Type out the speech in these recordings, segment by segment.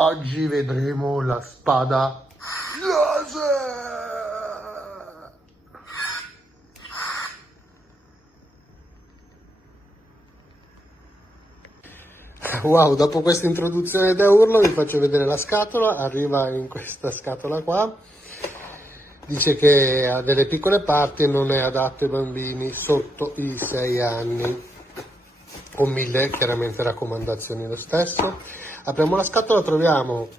Oggi vedremo la spada laser. Wow, dopo questa introduzione da urlo vi faccio vedere la scatola. Arriva in questa scatola qua. Dice che ha delle piccole parti e non è adatto ai bambini sotto i 6 anni. Con 1000 chiaramente raccomandazioni lo stesso. Apriamo la scatola, troviamo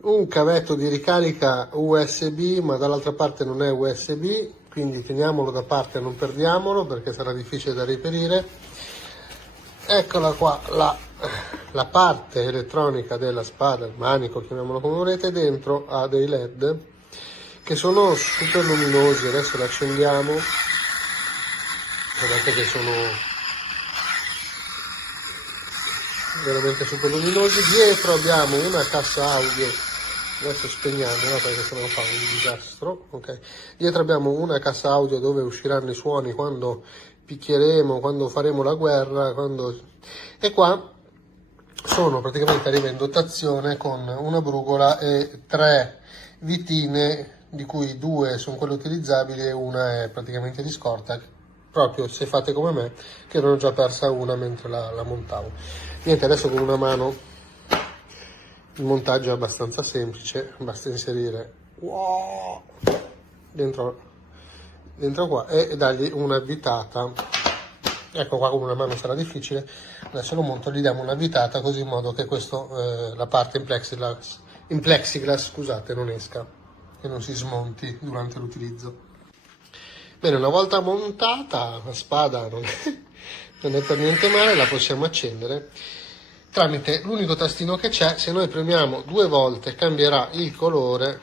un cavetto di ricarica USB, ma dall'altra parte non è USB, quindi teniamolo da parte e non perdiamolo perché sarà difficile da reperire. Eccola qua la parte elettronica della spada, il manico, chiamiamolo come volete. Dentro ha dei LED che sono super luminosi. Adesso li accendiamo, guardate che sono veramente super luminosi. Dietro abbiamo una cassa audio, adesso spegniamola perché sennò fa un disastro. Ok, dietro abbiamo una cassa audio dove usciranno i suoni quando picchieremo, quando faremo la guerra, e qua sono praticamente arriva in dotazione con una brugola e 3 vitine, di cui 2 sono quelle utilizzabili e una è praticamente di scorta, proprio se fate come me, che ero già persa una mentre la montavo. Niente, adesso con una mano il montaggio è abbastanza semplice, basta inserire dentro qua e dargli una avvitata. Ecco qua, con una mano sarà difficile, adesso lo monto, gli diamo una avvitata così in modo che questo, la parte in plexiglass, scusate, non esca e non si smonti durante l'utilizzo. Bene, una volta montata la spada non è per niente male, la possiamo accendere tramite l'unico tastino che c'è. Se noi premiamo 2 volte cambierà il colore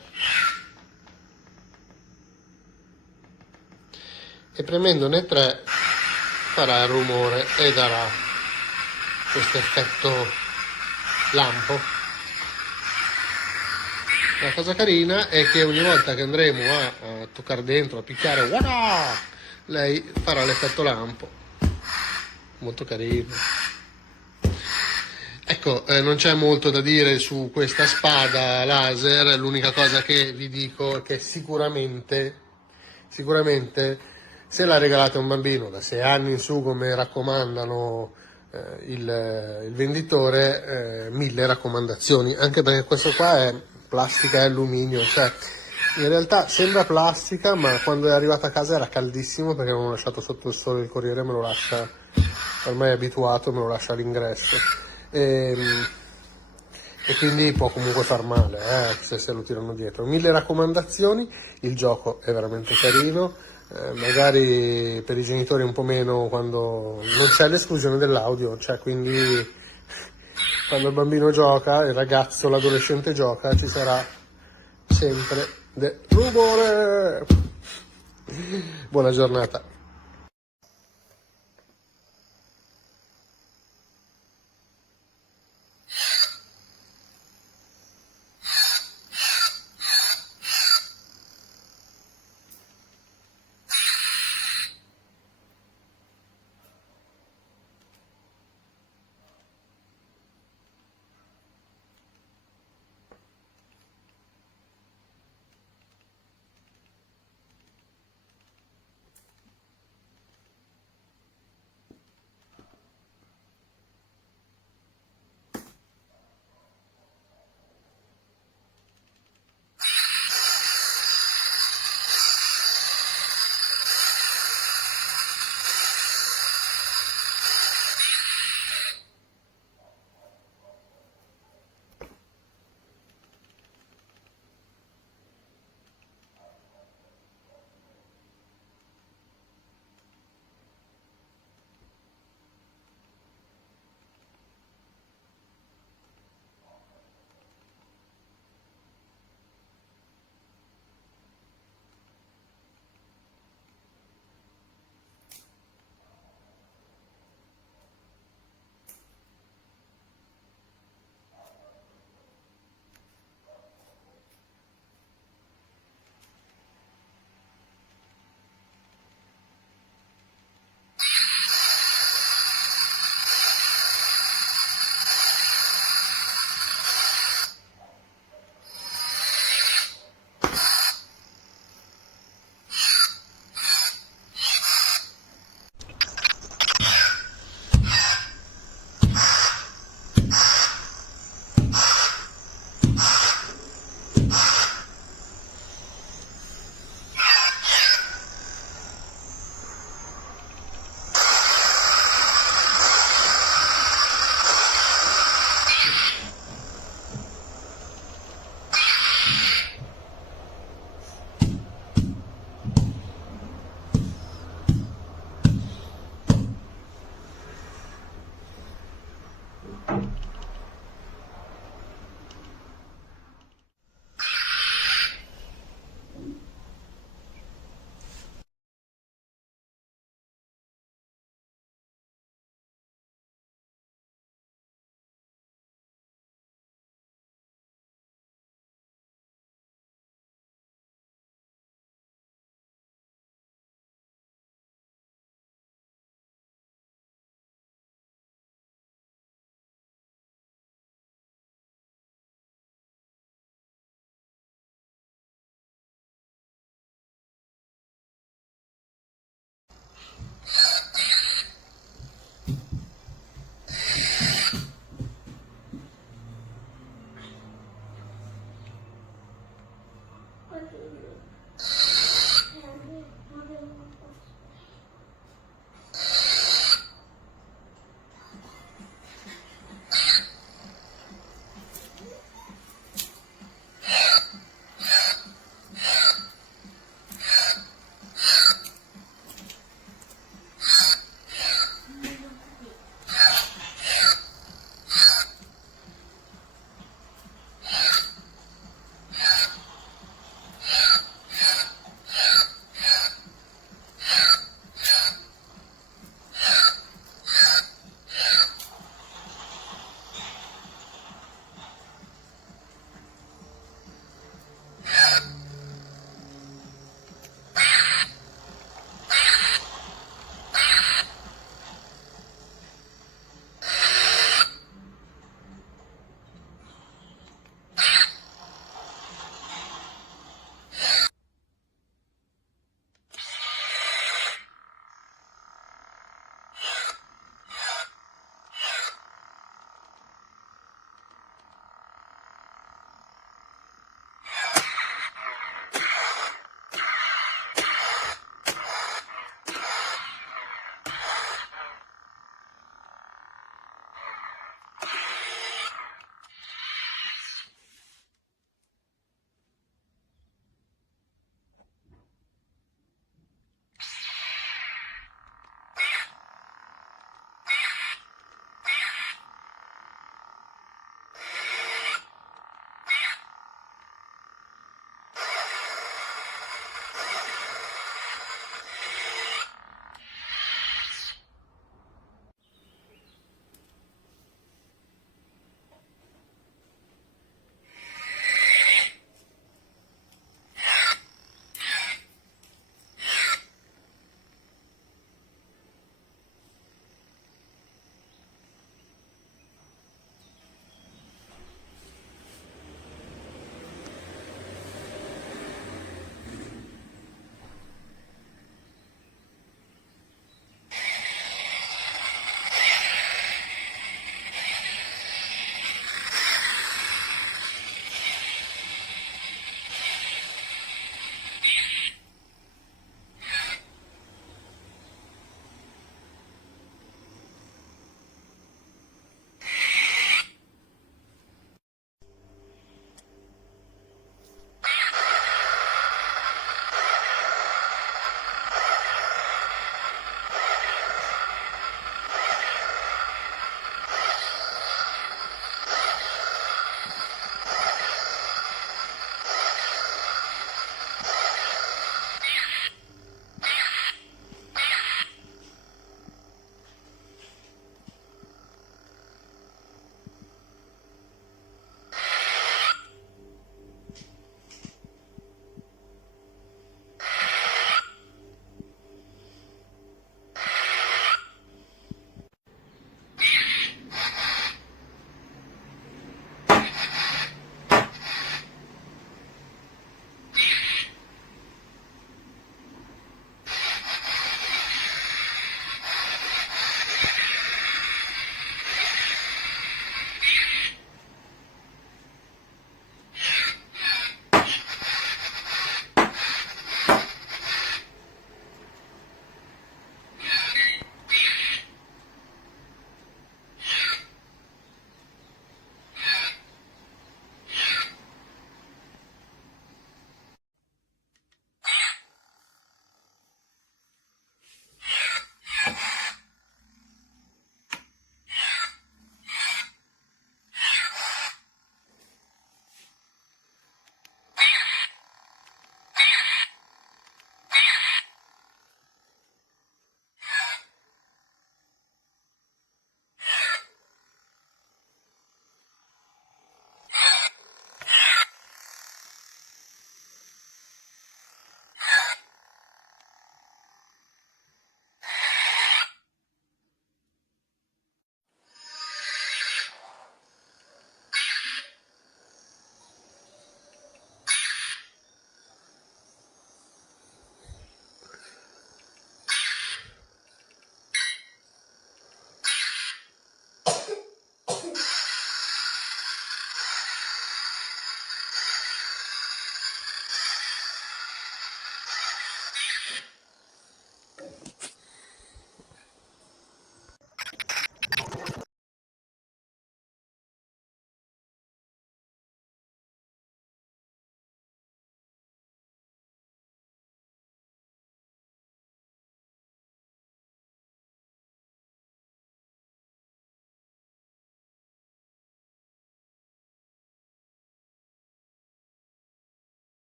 e premendone 3 farà il rumore e darà questo effetto lampo. La cosa carina è che ogni volta che andremo a toccare dentro, a picchiare, lei farà l'effetto lampo, molto carino. Ecco, non c'è molto da dire su questa spada laser. L'unica cosa che vi dico è che sicuramente se la regalate a un bambino da 6 anni in su, come raccomandano il venditore, 1000 raccomandazioni, anche perché questo qua è plastica e alluminio, cioè in realtà sembra plastica, ma quando è arrivata a casa era caldissimo perché l'ho lasciato sotto il sole, il corriere me lo lascia, ormai è abituato, me lo lascia all'ingresso. E quindi può comunque far male se lo tirano dietro. 1000 raccomandazioni, il gioco è veramente carino, magari per i genitori un po' meno quando non c'è l'esclusione dell'audio, cioè quindi quando il bambino gioca, il ragazzo, l'adolescente gioca, ci sarà sempre del rumore. Buona giornata.